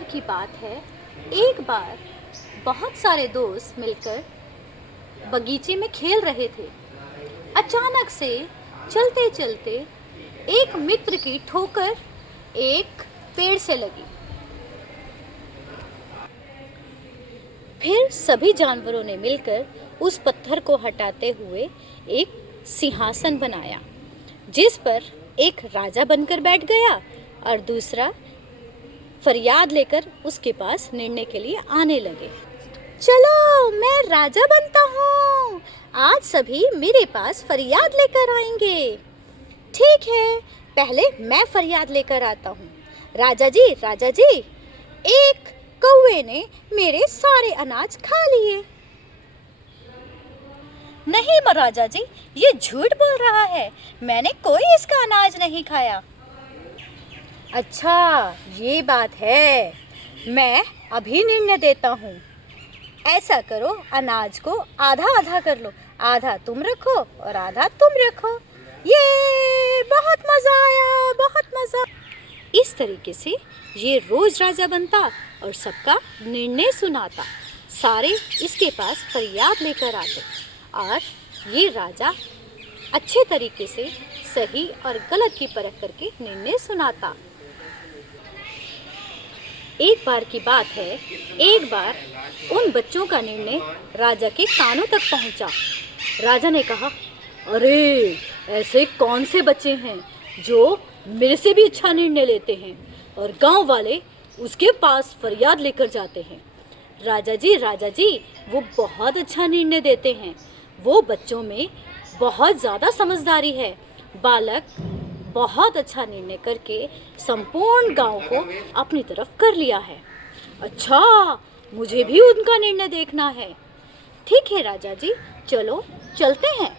बार की बात है, एक बार बहुत सारे दोस्त मिलकर बगीचे में खेल रहे थे। अचानक से चलते चलते एक मित्र की ठोकर एक पेड़ से लगी। फिर सभी जानवरों ने मिलकर उस पत्थर को हटाते हुए एक सिंहासन बनाया, जिस पर एक राजा बनकर बैठ गया और दूसरा फरियाद लेकर उसके पास निर्णय के लिए आने लगे। चलो, मैं राजा बनता हूँ। आज सभी मेरे पास फरियाद लेकर आएंगे। ठीक है, पहले मैं फरियाद लेकर आता हूँ। राजा जी, एक कौवे ने मेरे सारे अनाज खा लिए। नहीं महाराजा जी, ये झूठ बोल रहा है। मैंने कोई इसका अनाज नहीं खाया। अच्छा, ये बात है। मैं अभी निर्णय देता हूँ। ऐसा करो, अनाज को आधा आधा कर लो। आधा तुम रखो और आधा तुम रखो। ये बहुत मज़ा आया, बहुत मज़ा। इस तरीके से ये रोज़ राजा बनता और सबका निर्णय सुनाता। सारे इसके पास फरियाद लेकर आते और ये राजा अच्छे तरीके से सही और गलत की परख करके निर्णय सुनाता। एक बार की बात है, एक बार उन बच्चों का निर्णय राजा के कानों तक पहुंचा। राजा ने कहा, अरे ऐसे कौन से बच्चे हैं जो मेरे से भी अच्छा निर्णय लेते हैं और गांव वाले उसके पास फरियाद लेकर जाते हैं। राजा जी, वो बहुत अच्छा निर्णय देते हैं। वो बच्चों में बहुत ज़्यादा समझदारी है। बालक बहुत अच्छा निर्णय करके संपूर्ण गांव को अपनी तरफ कर लिया है। अच्छा, मुझे भी उनका निर्णय देखना है। ठीक है राजा जी, चलो चलते हैं।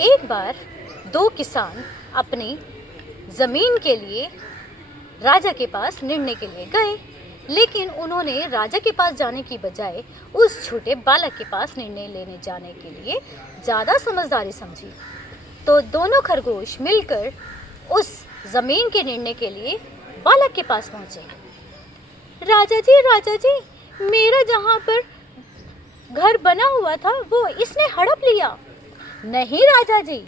एक बार दो किसान अपनी ज़मीन के लिए राजा के पास निर्णय के लिए गए, लेकिन उन्होंने राजा के पास जाने की बजाय उस छोटे बालक के पास निर्णय लेने जाने के लिए ज़्यादा समझदारी समझी। तो दोनों खरगोश मिलकर उस ज़मीन के निर्णय के लिए बालक के पास पहुँचे। राजा जी, मेरा जहाँ पर घर बना हुआ था वो इसने हड़प लिया। नहीं राजा जी,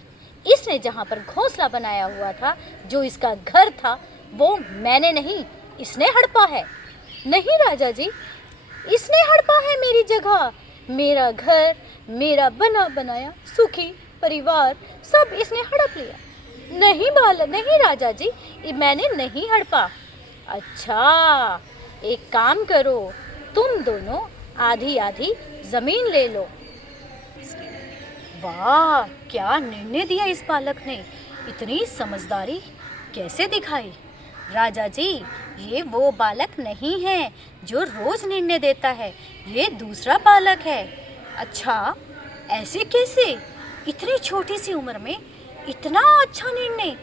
इसने जहाँ पर घोंसला बनाया हुआ था, जो इसका घर था, वो मैंने नहीं, इसने हड़पा है। नहीं राजा जी, इसने हड़पा है मेरी जगह। मेरा घर, मेरा बना बनाया सुखी परिवार सब इसने हड़प लिया। नहीं राजा जी, मैंने नहीं हड़पा। अच्छा, एक काम करो, तुम दोनों आधी आधी जमीन ले लो। वाह, क्या निर्णय दिया इस बालक ने। इतनी समझदारी कैसे दिखाई। राजा जी, ये वो बालक नहीं है जो रोज निर्णय देता है, ये दूसरा बालक है। अच्छा, ऐसे कैसे? इतनी छोटी सी उम्र में इतना अच्छा निर्णय।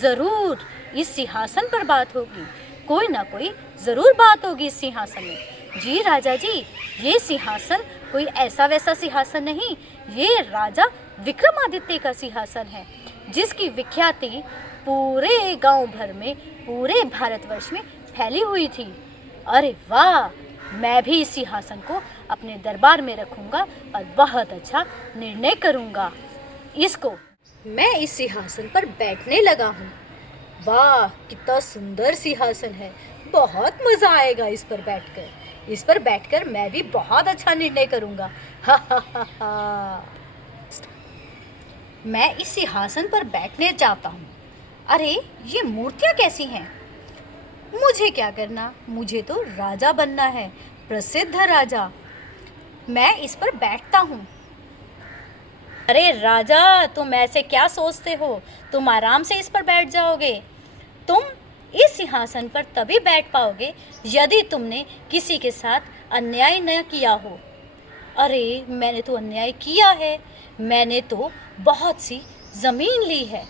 ज़रूर इस सिंहासन पर बात होगी, कोई ना कोई ज़रूर बात होगी इस सिंहासन में। जी राजा जी, ये सिंहासन कोई ऐसा वैसा सिंहासन नहीं, ये राजा विक्रमादित्य का सिंहासन है, जिसकी विख्याति पूरे गांव भर में, पूरे भारतवर्ष में फैली हुई थी। अरे वाह, मैं भी इस सिंहासन को अपने दरबार में रखूंगा और बहुत अच्छा निर्णय करूंगा। इसको मैं इस सिंहासन पर बैठने लगा हूँ। वाह, कितना सुंदर सिंहासन है। बहुत मज़ा आएगा इस पर बैठकर। इस पर बैठकर मैं भी बहुत अच्छा निर्णय करूंगा। हा हा हा हा। मैं इस सिंहासन पर बैठने चाहता हूँ। अरे, ये मूर्तियाँ कैसी हैं? मुझे क्या करना, मुझे तो राजा बनना है, प्रसिद्ध राजा। मैं इस पर बैठता हूँ। अरे राजा, तुम ऐसे क्या सोचते हो? तुम आराम से इस पर बैठ जाओगे। तुम इस सिंहासन पर तभी बैठ पाओगे यदि तुमने किसी के साथ अन्याय न किया हो। अरे, मैंने तो अन्याय किया है। मैंने तो बहुत सी ज़मीन ली है।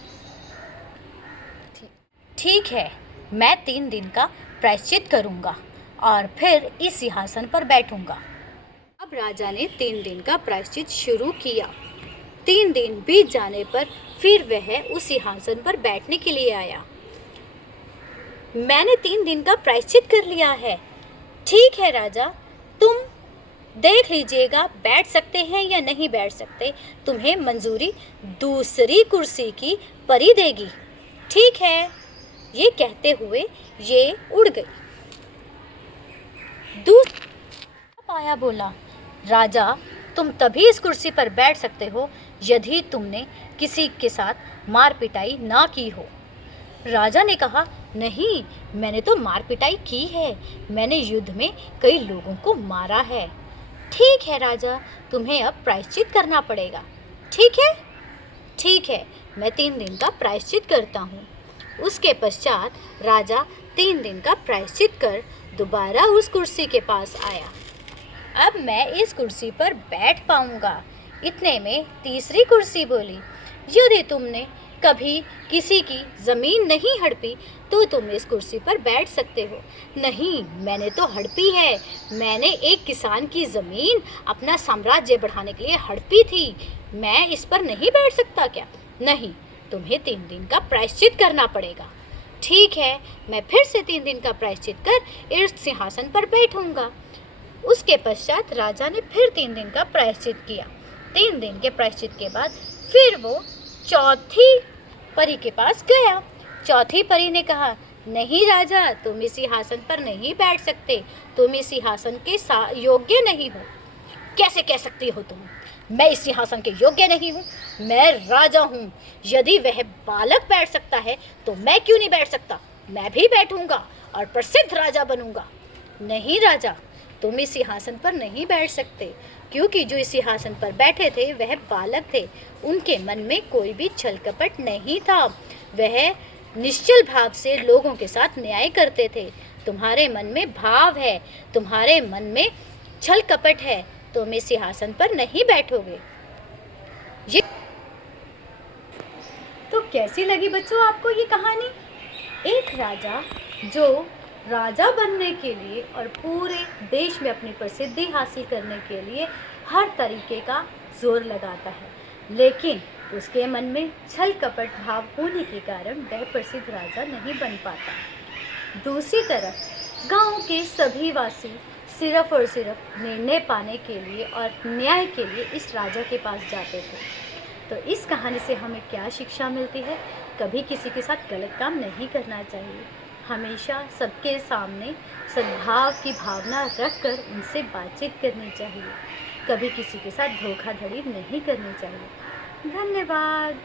ठीक है, मैं 3 दिन का प्रायश्चित करूँगा और फिर इस सिंहासन पर बैठूँगा। अब राजा ने 3 दिन का प्रायश्चित शुरू किया। 3 दिन बीत जाने पर फिर वह उस सिंहासन पर बैठने के लिए आया। मैंने 3 दिन का प्रायश्चित कर लिया है। ठीक है राजा, तुम देख लीजिएगा बैठ सकते हैं या नहीं बैठ सकते। तुम्हें मंजूरी दूसरी कुर्सी की परी देगी। ठीक है, ये कहते हुए ये उड़ गई। दूसरा पाया बोला, राजा, तुम तभी इस कुर्सी पर बैठ सकते हो यदि तुमने किसी के साथ मार पिटाई ना की हो। राजा ने कहा, नहीं, मैंने तो मार पिटाई की है। मैंने युद्ध में कई लोगों को मारा है। ठीक है राजा, तुम्हें अब प्रायश्चित करना पड़ेगा। ठीक है, ठीक है, मैं 3 दिन का प्रायश्चित करता हूँ। उसके पश्चात राजा 3 दिन का प्रायश्चित कर दोबारा उस कुर्सी के पास आया। अब मैं इस कुर्सी पर बैठ पाऊंगा। इतने में तीसरी कुर्सी बोली, यदि तुमने कभी किसी की ज़मीन नहीं हड़पी तो तुम इस कुर्सी पर बैठ सकते हो। नहीं, मैंने तो हड़पी है। मैंने एक किसान की ज़मीन अपना साम्राज्य बढ़ाने के लिए हड़पी थी। मैं इस पर नहीं बैठ सकता क्या? नहीं, तुम्हें 3 दिन का प्रायश्चित करना पड़ेगा। ठीक है, मैं फिर से 3 दिन का प्रायश्चित कर इस सिंहासन पर बैठूंगा। उसके पश्चात राजा ने फिर 3 दिन का प्रायश्चित किया। 3 दिन के प्रायश्चित के बाद फिर वो चौथी परी के पास गया। चौथी परी ने कहा, नहीं राजा, तुम इस सिंहासन पर नहीं बैठ सकते। तुम इस सिंहासन के योग्य नहीं हो। कैसे कह सकती हो तुम? मैं इस सिंहासन के योग्य नहीं हूँ। मैं राजा हूँ। यदि वह बालक बैठ सकता है तो मैं क्यों नहीं बैठ सकता? मैं भी बैठूंगा और प्रसिद्ध राजा बनूंगा। नहीं राजा, तुम इस सिंहासन पर नहीं बैठ सकते, क्योंकि जो इस सिंहासन पर बैठे थे वह बालक थे। उनके मन में कोई भी छल कपट नहीं था। वह निश्चल भाव से लोगों के साथ न्याय करते थे। तुम्हारे मन में भाव है, तुम्हारे मन में छल कपट है, तुम इस सिंहासन पर नहीं बैठोगे। ये तो कैसी लगी बच्चों आपको ये कहानी? एक राजा जो राजा बनने के लिए और पूरे देश में अपनी प्रसिद्धि हासिल करने के लिए हर तरीके का जोर लगाता है, लेकिन उसके मन में छल कपट भाव होने के कारण वह प्रसिद्ध राजा नहीं बन पाता। दूसरी तरफ गांव के सभी वासी सिर्फ और सिर्फ निर्णय पाने के लिए और न्याय के लिए इस राजा के पास जाते थे। तो इस कहानी से हमें क्या शिक्षा मिलती है? कभी किसी के साथ गलत काम नहीं करना चाहिए। हमेशा सबके सामने सद्भाव की भावना रखकर उनसे बातचीत करनी चाहिए। कभी किसी के साथ धोखाधड़ी नहीं करनी चाहिए। धन्यवाद।